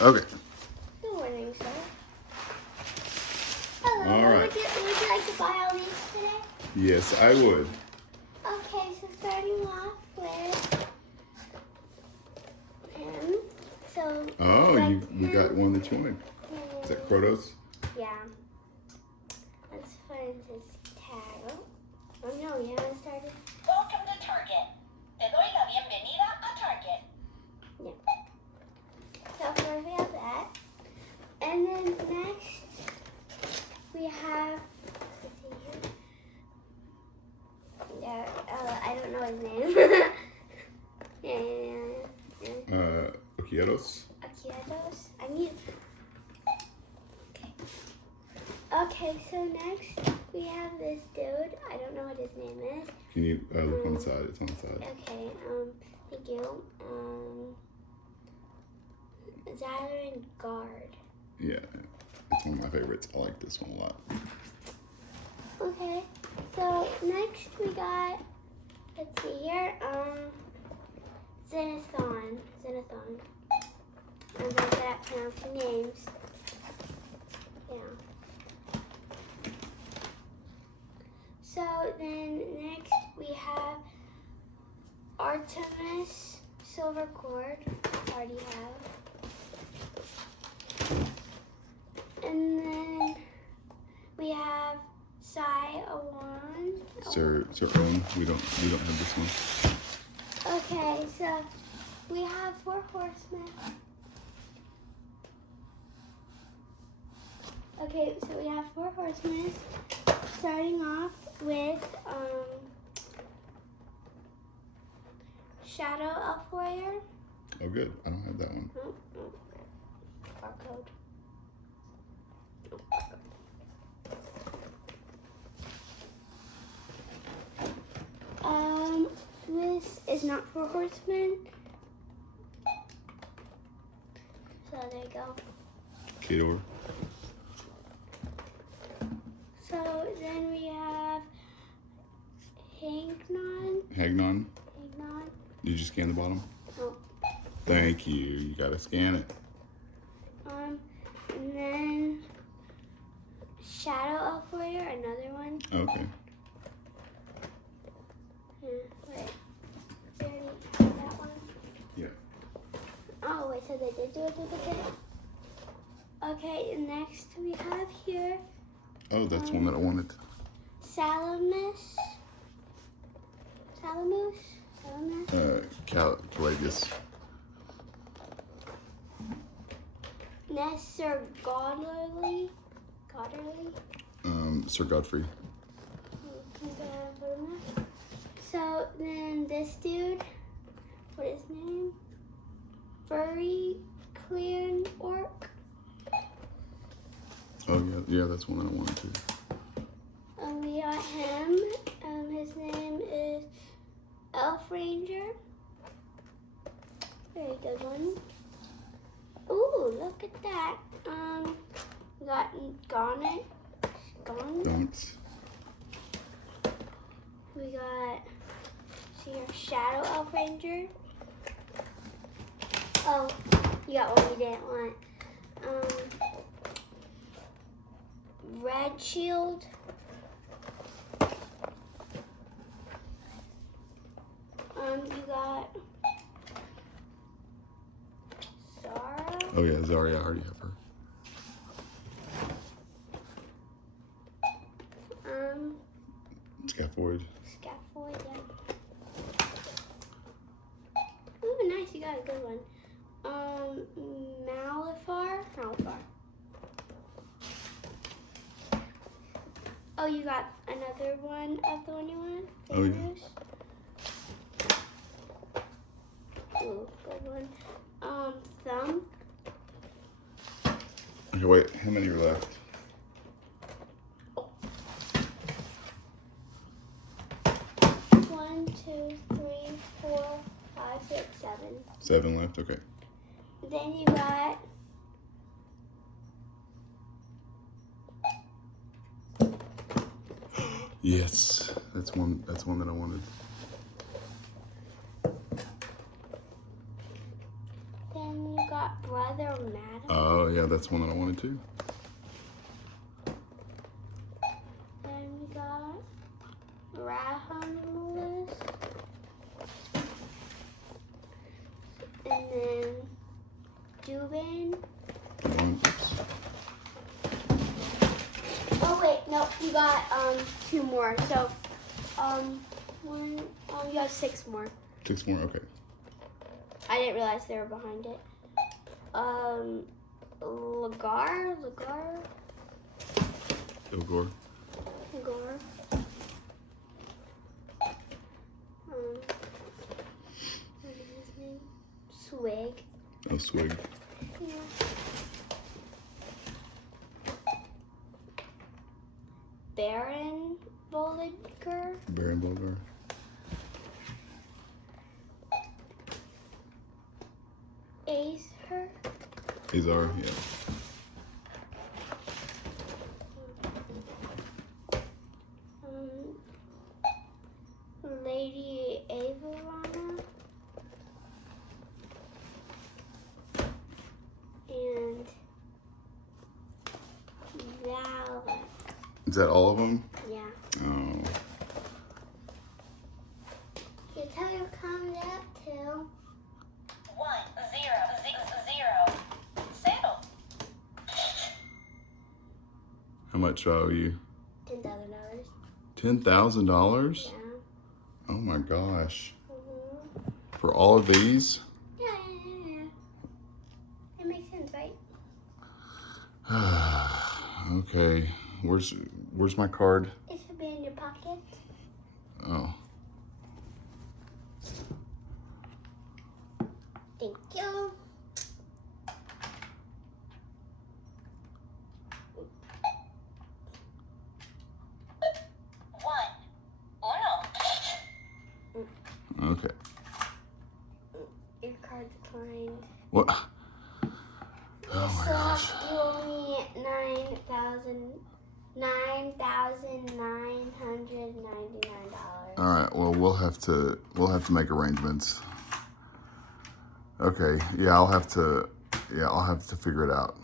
Okay. Good morning, sir. Hello. All right. Would you like to buy all these today? Yes, I would. Okay, so starting off with him. So. Oh, like you got one that you wanted. Is that Krotos? Yeah. Let's find his tag. Oh no, we haven't started. Welcome to Target. Te doy la bienvenida a Target. Yeah. So first we have that. And then next we have, let's see here. Yeah, I don't know his name. Okiedos? Akiedos. I need. Okay, so next we have this dude. I don't know what his name is. Can you look on the side? It's on the side. Okay, thank you. Zarin Guard. Yeah, it's one of my favorites. I like this one a lot. Okay, so next we got, let's see here, Xenathon. I'm very good at pronouncing names. Yeah. So then next we have Artemis Silver Cord. Already have. And then we have Sai Awan. Sir Owen, we don't have this one. Okay, so we have 4 horsemen. Okay, so we have 4 horsemen. Starting off with Shadow Elf Warrior. Oh, good. I don't have that one. Nope. Barcode. This is not 4 horsemen. So there you go. Kador. So then we have Hagnon. Hagnon. Did you scan the bottom? Nope. Thank you. You gotta scan it. And then Shadow Elf Warrior, another one. Okay. Wait. We already have that one. Yeah. Oh, wait, so they did do a duplicate? Okay, and next we have here Oh, that's one that I wanted. Salamus. Calagus. Nesser Godderly. Sir Godfrey. So then this dude, what is his name? Furry Clean Orc. Oh yeah, that's one that I wanted too. We got him. His name is Elf Ranger. Very good one. Ooh, look at that. We got Gaunt. Don't. We got, see our Shadow Elf Ranger. Oh, you got one we didn't want. Red Shield. You got Zara. Oh yeah, Zarya, I already have her. Scaphoid. Yeah. Ooh, nice, you got a good one. Malifar. Oh, you got another one of the one you wanted? Oh, yeah. Ooh, good one. Thumb. Okay, wait, how many are left? One, two, three, 4, 5, 6, 7. 7 left, okay. Then you got Yes, that's one that I wanted. then you got Brother Madam. Oh, yeah, that's one that I wanted too. Then we got Rahulus. And then Dubin. Oh wait, no, you got 2 more. So you have 6 more. 6 more, okay. I didn't realize they were behind it. Lagar. Ilgor. What is his name? Swig. Oh, Swig. Yeah. Baron Bolliger. Baron Bolgar. Acer. Azar, yeah. Lady Avalana. And Valak. Is that all of them? Yeah. Oh. Your time comes up till 1060. Settle. How much owe you? $10,000. $10,000? Yeah. Oh my gosh. Mm-hmm. For all of these? Yeah. It makes sense, right? Okay. Where's my card? It should be in your pocket. Oh. Thank you. Okay. Your card declined. What? You Oh my gosh. You owe me $9,999. All right. Well, we'll have to make arrangements. Okay. Yeah, I'll have to figure it out.